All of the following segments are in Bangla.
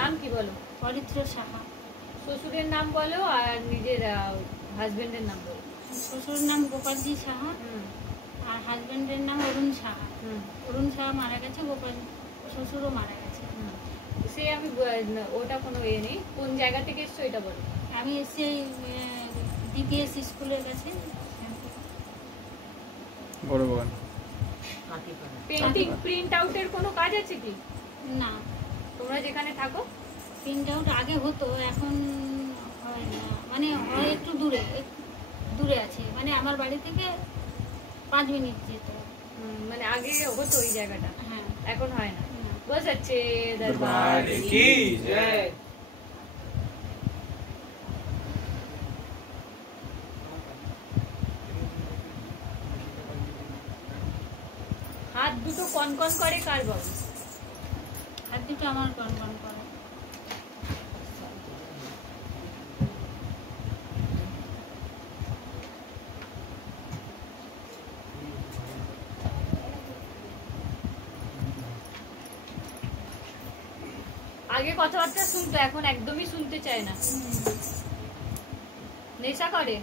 নাম কি বলো? পবিত্র সাহা। শ্বশুরের নাম বলো আর নিজের হাজবেন্ডের নাম বলো। শ্বশুরের নাম গোপালজি সাহা আর হাজবেন্ডের নাম অরুণ সাহা। অরুণ সাহা মারা গেছে, গোপাল শ্বশুরও মারা গেছে। সে আমি ওটা কোনো ইয়ে নেই। কোন জায়গা থেকে এসছো এটা বলো। আমি এসে ডিপিএস স্কুলের কাছে। পেন্টিং প্রিন্ট আউটের কোনো কাজ আছে কি? না। তোমরা যেখানে থাকো প্রিন্ট আউট আগে হতো, এখন হয় না। মানে হয় একটু দূরে, দূরে আছে, মানে আমার বাড়ি থেকে 5 মিনিট যেতে। মানে আগে হতো ওই জায়গাটা, হ্যাঁ, এখন হয় না। বসাচ্ছে দরবার কি জয়। হাত দুটো কনকন করে কার বাবু? হাত দুটো আমার কনকন করে। আগে কথাবার্তা শুনতো, এখন একদমই শুনতে চায় না। নেশা করে?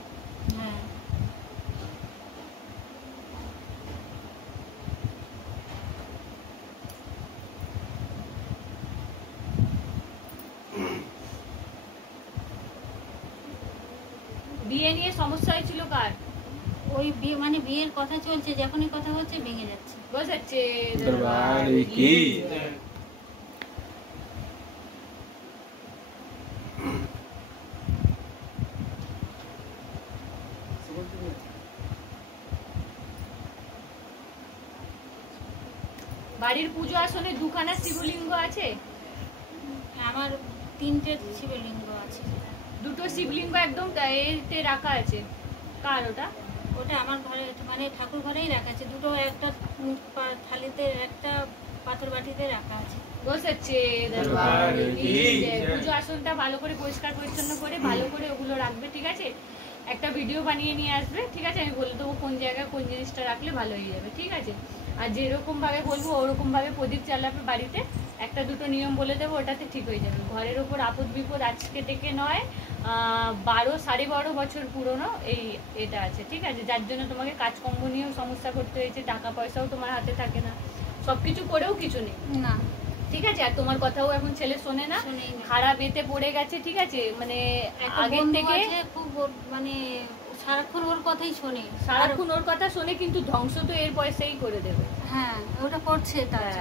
হ্যাঁ। বিয়ে নিয়ে সমস্যা হয়েছিল কার? ওই বিয়ে, মানে বিয়ের কথা চলছে, যখনই কথা হচ্ছে ভেঙে যাচ্ছে। বসাচ্ছে দরবার কি জয়। বাড়ির পুজো আসনে 2খানা শিবলিঙ্গ আছে? আমার 3টে শিবলিঙ্গ আছে। 2টো শিবলিঙ্গ একদম এতে রাখা আছে। কার ওটা? ওটা আমার ঘরে, মানে ঠাকুর ঘরেই রাখা আছে। দুটো, একটা থালিতে, একটা পাথর বাটিতে রাখা আছে। বসাচ্ছে দরবার কি জয়। পুজো আসনটা ভালো করে পরিষ্কার পরিচ্ছন্ন করে ভালো করে ওগুলো রাখবে, ঠিক আছে? একটা ভিডিও বানিয়ে নিয়ে আসবে, ঠিক আছে? আমি বলে দেবো কোন জায়গায় কোন জিনিসটা রাখলে ভালো হয়ে যাবে, ঠিক আছে? আর যেরকম ভাবে বলবো ওরকম ভাবে প্রদীপ জ্বালাবে বাড়িতে। একটা দুটো নিয়ম বলে দেবো, ওটাতে ঠিক হয়ে যাবে। ঘরের ওপর আপদ বিপদ আজকে থেকে নয়, 12 বছর পুরনো এই এটা আছে, ঠিক আছে? যার জন্য তোমাকে কাজকর্ম নিয়েও সমস্যা করতে হয়েছে, টাকা পয়সাও তোমার হাতে থাকে না, সবকিছু করেও কিছু নেই না, ঠিক আছে? আর তোমার কথাও এখন ছেলে শোনে না, খারাপ এতে পড়ে গেছে, ঠিক আছে? মানে আগের থেকে খুব, মানে সারাক্ষণ ওর কথাই শোনে, সারাক্ষণ ওর কথা শোনে, কিন্তু ধ্বংস তো এর পয়সাই করে দেবে। হ্যাঁ, ওটা করছে। তার